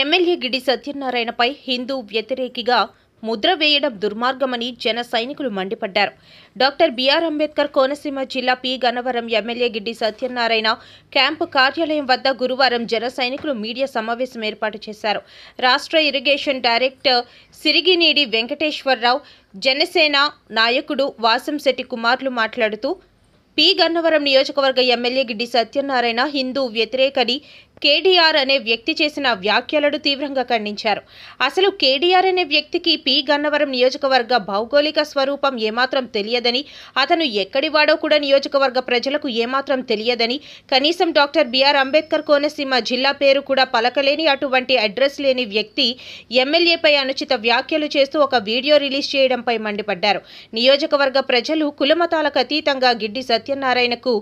MLA Giddi సత్యనారాయణపై Hindu వ్యతిరేకిగా Mudra వేయడం దుర్మార్గమని జన సైనికులు మండిపడ్డారు. డాక్టర్ బిఆర్ అంబేద్కర్ కోనసీమ జిల్లా P Gannavaram MLA Giddi Satyanarayana camp కార్యాలయం వద్ద గురువారం జన సైనికులు మీడియా సమావేశం ఏర్పాటు చేశారు. రాష్ట్ర ఇరిగేషన్ డైరెక్టర్ సిరిగినీడి వెంకటేశ్వరరావు, జనసేన నాయకుడు వాసంశెట్టి కుమార్లు మాట్లాడుతూ పి గన్నవరం నియోజకవర్గ ఎమ్మెల్యే గిడ్డి సత్యనారాయణ హిందూ వ్యతిరేకని కేడీఆర్ అనే వ్యక్తి చేసిన వ్యాఖ్యలను తీవ్రంగా ఖండించారు. అసలు కేడీఆర్ అనే వ్యక్తికి పి గన్నవరం నియోజకవర్గ భౌగోళిక స్వరూపం ఏమాత్రం తెలియదని, అతను ఎక్కడివాడో కూడా నియోజకవర్గ ప్రజలకు ఏమాత్రం తెలియదని, కనీసం డాక్టర్ బిఆర్ అంబేద్కర్ కోనసీమ జిల్లా పేరు కూడా పలకలేని అటువంటి అడ్రస్ లేని వ్యక్తి ఎమ్మెల్యేపై అనుచిత వ్యాఖ్యలు చేస్తూ ఒక వీడియో రిలీజ్ చేయడంపై మండిపడ్డారు. నియోజకవర్గ ప్రజలు కులమతాలకు అతీతంగా గిడ్డి సత్యనారాయణకు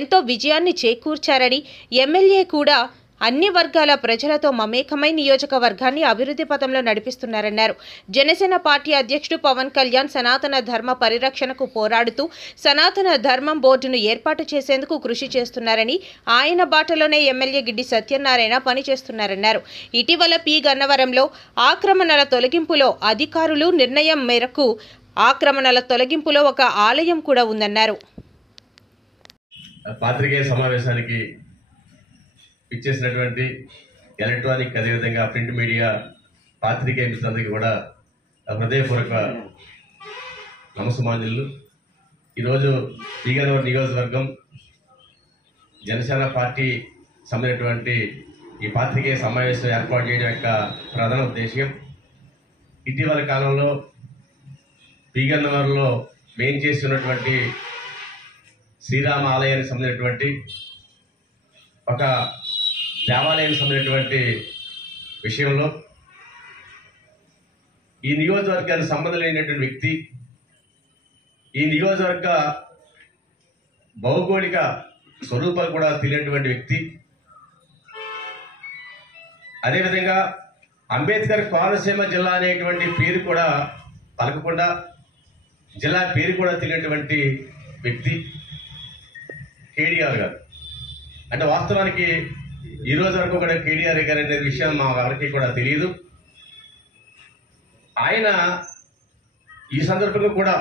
ఎంతో విజయాన్ని చేకూర్చారని, ఎమ్మెల్యే కూడా అన్ని వర్గాల ప్రజలతో మమేకమై నియోజకవర్గాన్ని అభివృద్ధి పథంలో నడిపిస్తున్నారన్నారు. జనసేన పార్టీ అధ్యక్షుడు పవన్ కళ్యాణ్ సనాతన ధర్మ పరిరక్షణకు పోరాడుతూ సనాతన ధర్మం బోర్డును ఏర్పాటు చేసేందుకు కృషి చేస్తున్నారని, ఆయన బాటలోనే ఎమ్మెల్యే గిడ్డి సత్యనారాయణ పనిచేస్తున్నారన్నారు. ఇటీవల పి గన్నవరంలో ఆక్రమణల తొలగింపులో అధికారులు నిర్ణయం మేరకు ఆక్రమణల తొలగింపులో ఒక ఆలయం కూడా ఉందన్నారు. పాత్రికేయ సమావేశానికి ఇచ్చేసినటువంటి ఎలక్ట్రానిక్ అదేవిధంగా ప్రింట్ మీడియా పాత్రికేయ మిత్రులందరికీ కూడా హృదయపూర్వక నమస్సుమాంజలు. ఈరోజు పి గన్నవరం నియోజకవర్గం జనసేన పార్టీ సంబంధించినటువంటి ఈ పాత్రికేయ సమావేశం ఏర్పాటు చేయడం యొక్క ప్రధాన ఉద్దేశం, ఇటీవల కాలంలో పి గన్నవరంలో మెయిన్ చేస్తున్నటువంటి శ్రీరామ ఆలయానికి సంబంధించినటువంటి ఒక దేవాలయానికి సంబంధించినటువంటి విషయంలో ఈ నియోజకవర్గానికి సంబంధం లేనటువంటి వ్యక్తి, ఈ నియోజకవర్గ భౌగోళిక స్వరూపాలు కూడా తెలియనటువంటి వ్యక్తి, అదేవిధంగా అంబేద్కర్ కోనసీమ జిల్లా అనేటువంటి పేరు కూడా పలకకుండా జిల్లా పేరు కూడా తెలియనటువంటి వ్యక్తి కేడీఆర్ గారు. అంటే వాస్తవానికి ఈ రోజు వరకు కూడా కేడీఆర్ గారు అనే విషయం మా ఎవరికి కూడా తెలియదు. ఆయన ఈ సందర్భంగా కూడా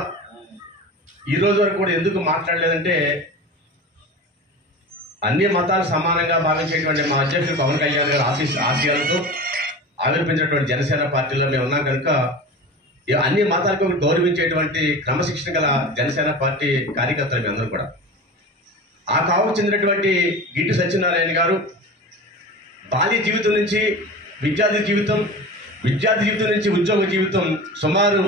ఈ రోజు వరకు కూడా ఎందుకు మాట్లాడలేదంటే, అన్ని మతాలు సమానంగా భావించేటువంటి మా అధ్యక్షుడు పవన్ కళ్యాణ్ గారు ఆశయాలతో ఆవిర్భించినటువంటి జనసేన పార్టీలో మేము ఉన్నాం కనుక అన్ని మతాలకు గౌరవించేటువంటి క్రమశిక్షణ గల జనసేన పార్టీ కార్యకర్తలు మీ అందరూ కూడా ఆ కావుకు చెందినటువంటి గిడ్డి సత్యనారాయణ గారు బాల్య జీవితం నుంచి విద్యార్థి జీవితం నుంచి ఉద్యోగ జీవితం సుమారు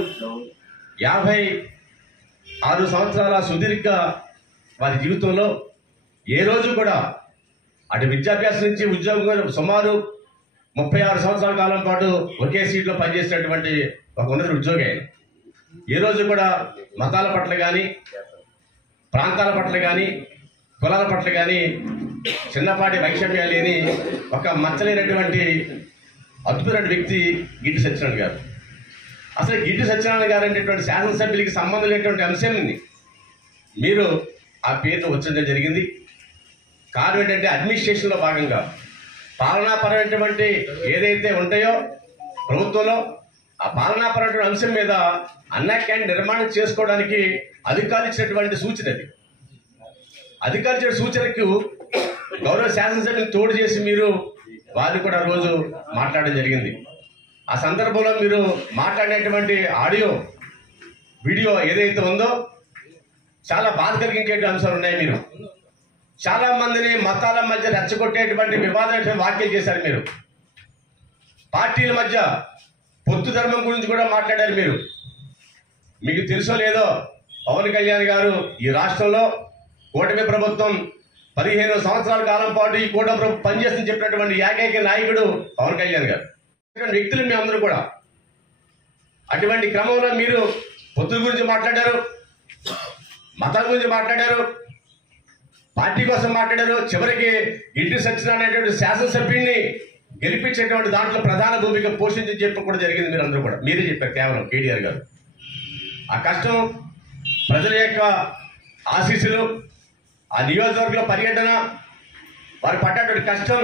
56 సంవత్సరాల సుదీర్ఘ వారి జీవితంలో ఏ రోజు కూడా అటు విద్యాభ్యాసం నుంచి ఉద్యోగం సుమారు 36 సంవత్సరాల కాలం పాటు ఒకే సీట్లో పనిచేసినటువంటి ఒక ఉన్నత ఉద్యోగి. ఏ రోజు కూడా మతాల పట్ల కానీ ప్రాంతాల పట్ల కానీ కులాల పట్ల కానీ చిన్నపాటి వైషమ్యాలు లేని ఒక మచ్చలేనటువంటి అద్భుతమైన వ్యక్తి గిడ్డి సత్యనారాయణ గారు. అసలు గిడ్డి సత్యనారాయణ గారు అనేటువంటి శాసనసభ్యులకి సంబంధం లేనటువంటి అంశాన్ని మీరు ఆ పేరును వచ్చడం జరిగింది. కారణం ఏంటంటే అడ్మినిస్ట్రేషన్లో భాగంగా పాలనాపరమైనటువంటి ఏదైతే ఉంటాయో ప్రభుత్వంలో ఆ పాలనాపరమైన అంశం మీద అన్నా క్యాంటీన్ నిర్మాణం చేసుకోవడానికి అధికారులు ఇచ్చినటువంటి సూచన అది. అధికారులు ఇచ్చిన సూచనకు గౌరవ శాసనసభ్యులు తోడు చేసి మీరు వారిని కూడా రోజు మాట్లాడడం జరిగింది. ఆ సందర్భంలో మీరు మాట్లాడినటువంటి ఆడియో వీడియో ఏదైతే ఉందో చాలా బాధ కలిగించే అంశాలు ఉన్నాయి. మీరు చాలా మందిని మతాల మధ్య రెచ్చగొట్టేటువంటి వివాదమైన వ్యాఖ్యలు చేశారు. మీరు పార్టీల మధ్య పొత్తు ధర్మం గురించి కూడా మాట్లాడారు. మీకు తెలుసో లేదో పవన్ కళ్యాణ్ గారు ఈ రాష్ట్రంలో కూటమి ప్రభుత్వం 15 సంవత్సరాల కాలం పాటు ఈ కూటమి ప్రభుత్వం పనిచేస్తుందని చెప్పినటువంటి ఏకైక నాయకుడు పవన్ కళ్యాణ్ గారు. వ్యక్తులు మీ అందరూ కూడా అటువంటి క్రమంలో మీరు పొత్తుల గురించి మాట్లాడారు, మతాల గురించి మాట్లాడారు, పార్టీ కోసం మాట్లాడారు. చివరికి గిడ్డి సత్యనారాయణ అనేటువంటి శాసనసభ్యుడిని గెలిపించేటువంటి దాంట్లో ప్రధాన భూమిక పోషించి చెప్పడం కూడా జరిగింది. మీరు అందరూ కూడా మీరే చెప్పారు. కేవలం కేడీఆర్ గారు ఆ కష్టం, ప్రజల యొక్క ఆశీస్సులు, ఆ నియోజకవర్గంలో పర్యటన, వారు పడ్డటువంటి కష్టం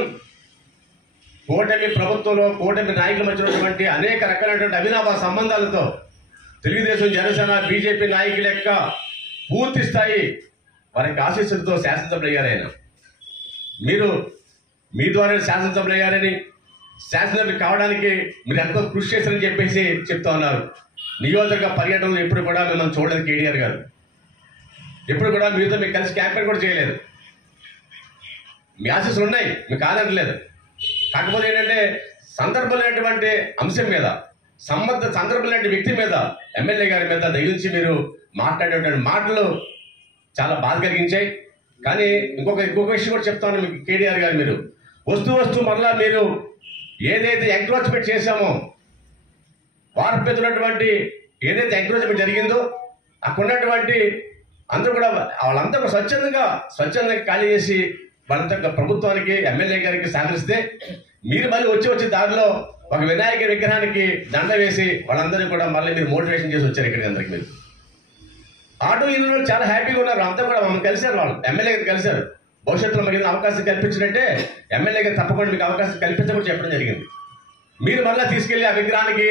కూటమి ప్రభుత్వంలో కూటమి నాయకుల మధ్య ఉన్నటువంటి అనేక రకాలైనటువంటి అవినాభావ సంబంధాలతో తెలుగుదేశం, జనసేన, బీజేపీ నాయకుల యొక్క పూర్తి స్థాయి వారికి ఆశీస్సులతో శాసనసభ్యులు అయ్యారైనా. మీరు మీ ద్వారా శాసనసభ్యులు అయ్యారని, శాసనసభ్యులు కావడానికి మీరు ఎంతో కృషి చేశారని చెప్పేసి చెప్తా ఉన్నారు. నియోజకవర్గ పర్యటనలో ఎప్పుడు కూడా మిమ్మల్ని చూడలేదు కేటీఆర్ గారు. ఎప్పుడు కూడా మీతో మీకు కలిసి క్యాంపెయిన్ కూడా చేయలేదు. మీ ఆశీస్సులు ఉన్నాయి, మీకు కాదనట్లేదు. కాకపోతే ఏంటంటే సందర్భమైనటువంటి అంశం మీద, సందర్భమైన వ్యక్తి మీద, ఎమ్మెల్యే గారి మీద దయించి మీరు మాట్లాడేటువంటి మాటలు చాలా బాధ కలిగించాయి. కానీ ఇంకొక విషయం కూడా చెప్తాను మీకు కేటీఆర్ గారు. మీరు వస్తూ మరలా మీరు ఏదైతే ఎంక్రోచ్మెంట్ చేశామో, వారి మీద ఉన్నటువంటి ఏదైతే ఎంక్రోచ్మెంట్ జరిగిందో అక్కడ ఉన్నటువంటి అందరూ కూడా వాళ్ళంతా కూడా స్వచ్ఛందంగా ఖాళీ చేసి వాళ్ళంతా ప్రభుత్వానికి, ఎమ్మెల్యే గారికి సహకరిస్తే మీరు మళ్ళీ వచ్చి దారిలో ఒక వినాయక విగ్రహానికి దండ వేసి వాళ్ళందరినీ కూడా మళ్ళీ మీరు మోటివేషన్ చేసి వచ్చారు ఇక్కడికి. అందరికి మీరు ఆటో ఇల్లు చాలా హ్యాపీగా ఉన్నారు. అంతా కూడా మమ్మల్ని కలిశారు, వాళ్ళు ఎమ్మెల్యే గారు కలిశారు. భవిష్యత్తులో మీకు అవకాశం కల్పించినట్టే ఎమ్మెల్యే గారు తప్పకుండా మీకు అవకాశం కల్పించమని చెప్పడం జరిగింది. మీరు మళ్ళీ తీసుకెళ్లి ఆ విగ్రహానికి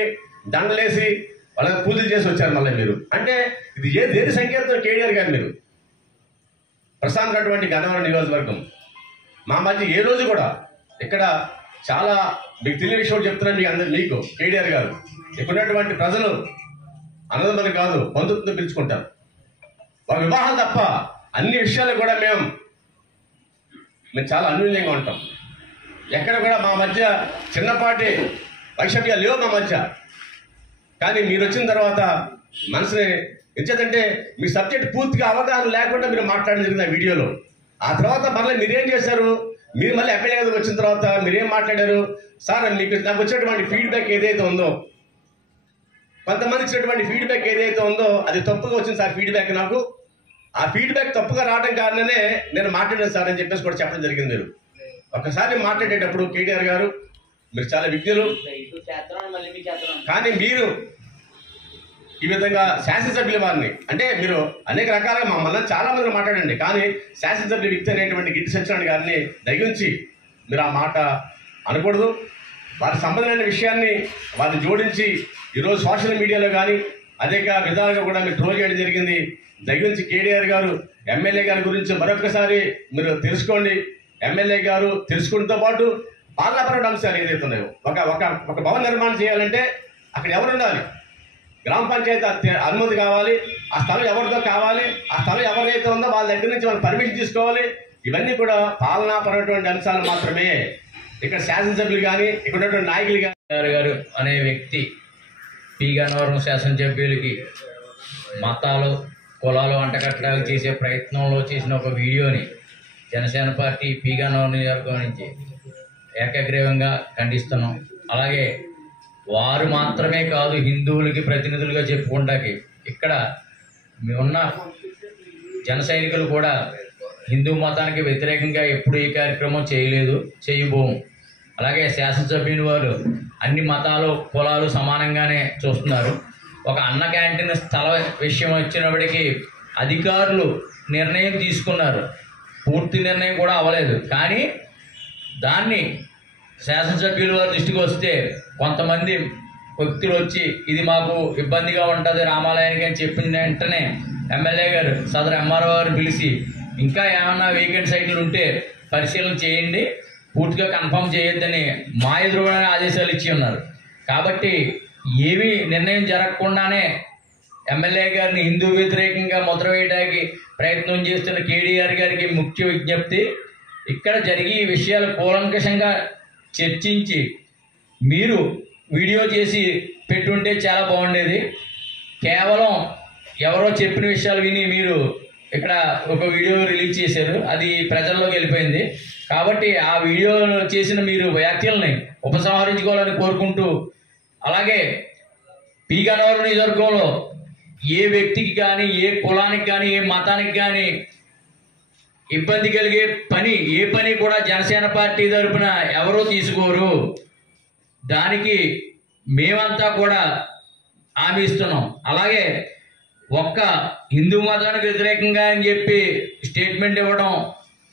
దండలేసి వాళ్ళకి పూజలు చేసి వచ్చారు మళ్ళీ మీరు. అంటే ఇది దేని సంకేతం కేటీఆర్ గారు? మీరు ప్రశాంతమైనటువంటి గన్నవరం నియోజకవర్గం మా మధ్య ఏ రోజు కూడా ఇక్కడ చాలా మీకు తెలియని విషయం చెప్తున్నాను మీకు కేటీఆర్ గారు. ఇక్కడ ఉన్నటువంటి ప్రజలు అన్నదమ్ములు కాదు, బంధుత్వం పిలుచుకుంటారు. ఒక వివాహం తప్ప అన్ని విషయాలు కూడా మేము చాలా అన్యూన్యంగా ఉంటాం. ఎక్కడ కూడా మా మధ్య చిన్నపాటి వైషమ్యాలు లేవు మా మధ్య. కానీ మీరు వచ్చిన తర్వాత మనసుని ఎంచేదంటే మీ సబ్జెక్ట్ పూర్తిగా అవగాహన లేకుండా మీరు మాట్లాడడం జరిగింది ఆ వీడియోలో. ఆ తర్వాత మళ్ళీ మీరేం చేశారు? మీరు మళ్ళీ ఎమ్మెల్యే గారికి వచ్చిన తర్వాత మీరేం మాట్లాడారు? సార్ నాకు వచ్చినటువంటి ఫీడ్బ్యాక్ ఏదైతే ఉందో, కొంతమంది ఇచ్చినటువంటి ఫీడ్బ్యాక్ ఏదైతే ఉందో అది తప్పుగా వచ్చింది సార్ ఫీడ్బ్యాక్. నాకు ఆ ఫీడ్బ్యాక్ తప్పుగా రావడం కారణమే నేను మాట్లాడాను సార్ అని చెప్పేసి కూడా చెప్పడం జరిగింది. మీరు ఒకసారి మాట్లాడేటప్పుడు కేటీఆర్ గారు మీరు చాలా విజ్ఞులు. కానీ మీరు ఈ విధంగా శాసనసభ్యుల వారిని అంటే మీరు అనేక రకాలుగా మమ్మల్ని చాలా మంది మాట్లాడండి, కానీ శాసనసభ్యుల వ్యక్తి అనేటువంటి గిట్టి సత్యనారాయణ గారిని దయించి మీరు ఆ మాట అనకూడదు. వారికి సంబంధమైన విషయాన్ని వారిని జోడించి ఈరోజు సోషల్ మీడియాలో కానీ అనేక విధాలుగా కూడా మీరు ట్రోల్ చేయడం జరిగింది. దయించి కేటీఆర్ గారు ఎమ్మెల్యే గారి గురించి మరొకసారి మీరు తెలుసుకోండి. ఎమ్మెల్యే గారు తెలుసుకోవడంతో పాటు పాలనాపరమైన అంశాలు ఏదైతే ఉన్నాయో, ఒక భవన నిర్మాణం చేయాలంటే అక్కడ ఎవరు ఉండాలి? గ్రామ పంచాయతీ అనుమతి కావాలి. ఆ స్థలం ఎవరిదో కావాలి. ఆ స్థలం ఎవరైతే ఉందో వాళ్ళ దగ్గర నుంచి వాళ్ళు పర్మిషన్ తీసుకోవాలి. ఇవన్నీ కూడా పాలనాపరమైనటువంటి అంశాలు మాత్రమే. ఇక్కడ శాసనసభ్యులు కానీ ఇక్కడ ఉన్నటువంటి నాయకులు కానీ గారు అనే వ్యక్తి పి గన్నవరం శాసనసభ్యులకి మతాలు, కులాలు అంటకట్టడానికి చేసే ప్రయత్నంలో చేసిన ఒక వీడియోని జనసేన పార్టీ పి గన్నవరం నియోజకవర్గం నుంచి ఏకగ్రీవంగా ఖండిస్తున్నాం. అలాగే వారు మాత్రమే కాదు, హిందువులకి ప్రతినిధులుగా చెప్పుకుంటాకి ఇక్కడ ఉన్న జన సైనికులు కూడా హిందూ మతానికి వ్యతిరేకంగా ఎప్పుడు ఈ కార్యక్రమం చేయలేదు, చేయబోము. అలాగే శాసనసభ్యుని వారు అన్ని మతాలు, కులాలు సమానంగానే చూస్తున్నారు. ఒక అన్న క్యాంటీన్ స్థల విషయం వచ్చినప్పటికీ అధికారులు నిర్ణయం తీసుకున్నారు. పూర్తి నిర్ణయం కూడా అవ్వలేదు. కానీ దాన్ని శాసనసభ్యుల వారి దృష్టికి వస్తే కొంతమంది వ్యక్తులు వచ్చి ఇది మాకు ఇబ్బందిగా ఉంటుంది రామాలయానికి అని చెప్పిన వెంటనే ఎమ్మెల్యే గారు సదరు ఎంఆర్ఓ గారు పిలిచి ఇంకా ఏమన్నా వేకెంట్ సైట్లు ఉంటే పరిశీలన చేయండి, పూర్తిగా కన్ఫర్మ్ చేయొద్దని మా ఎదురుగానే ఆదేశాలు ఇచ్చి ఉన్నారు. కాబట్టి ఏమీ నిర్ణయం జరగకుండానే ఎమ్మెల్యే గారిని హిందూ వ్యతిరేకంగా ముద్ర వేయడానికి ప్రయత్నం చేస్తున్న కేటీఆర్ గారికి ముఖ్య విజ్ఞప్తి, ఇక్కడ జరిగే విషయాలు కూలంకషంగా చర్చించి మీరు వీడియో చేసి పెట్టుంటే చాలా బాగుండేది. కేవలం ఎవరో చెప్పిన విషయాలు విని మీరు ఇక్కడ ఒక వీడియో రిలీజ్ చేశారు, అది ప్రజల్లోకి వెళ్ళిపోయింది. కాబట్టి ఆ వీడియో చేసిన మీరు వ్యాఖ్యల్ని ఉపసంహరించుకోవాలని కోరుకుంటూ, అలాగే పి గన్నవరం నియోజకవర్గంలో ఏ వ్యక్తికి కానీ, ఏ కులానికి కానీ, ఏ మతానికి కానీ ఇబ్బంది కలిగే పని ఏ పని కూడా జనసేన పార్టీ తరఫున ఎవరూ తీసుకోరు. దానికి మేమంతా కూడా హామీ ఇస్తున్నాం. అలాగే ఒక్క హిందూ మతానికి వ్యతిరేకంగా అని చెప్పి స్టేట్మెంట్ ఇవ్వడం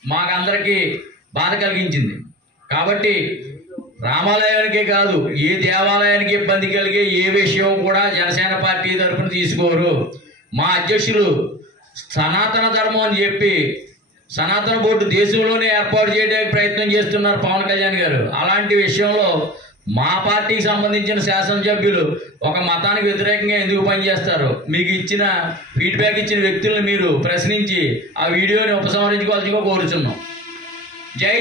మాకందరికీ బాధ కలిగించింది. కాబట్టి రామాలయానికే కాదు, ఏ దేవాలయానికి ఇబ్బంది కలిగే ఏ విషయం కూడా జనసేన పార్టీ తరఫున తీసుకోరు. మా అధ్యక్షులు సనాతన ధర్మం అని చెప్పి సనాతన బోర్డు దేశంలోనే ఏర్పాటు చేయడానికి ప్రయత్నం చేస్తున్నారు పవన్ కళ్యాణ్ గారు. అలాంటి విషయంలో మా పార్టీకి సంబంధించిన శాసనసభ్యులు ఒక మతానికి వ్యతిరేకంగా ఎందుకు పనిచేస్తారు? మీకు ఇచ్చిన ఫీడ్బ్యాక్ ఇచ్చిన వ్యక్తులను మీరు ప్రశ్నించి ఆ వీడియోని ఉపసంహరించుకోవాల్సిందిగా కోరుచున్నాం. జై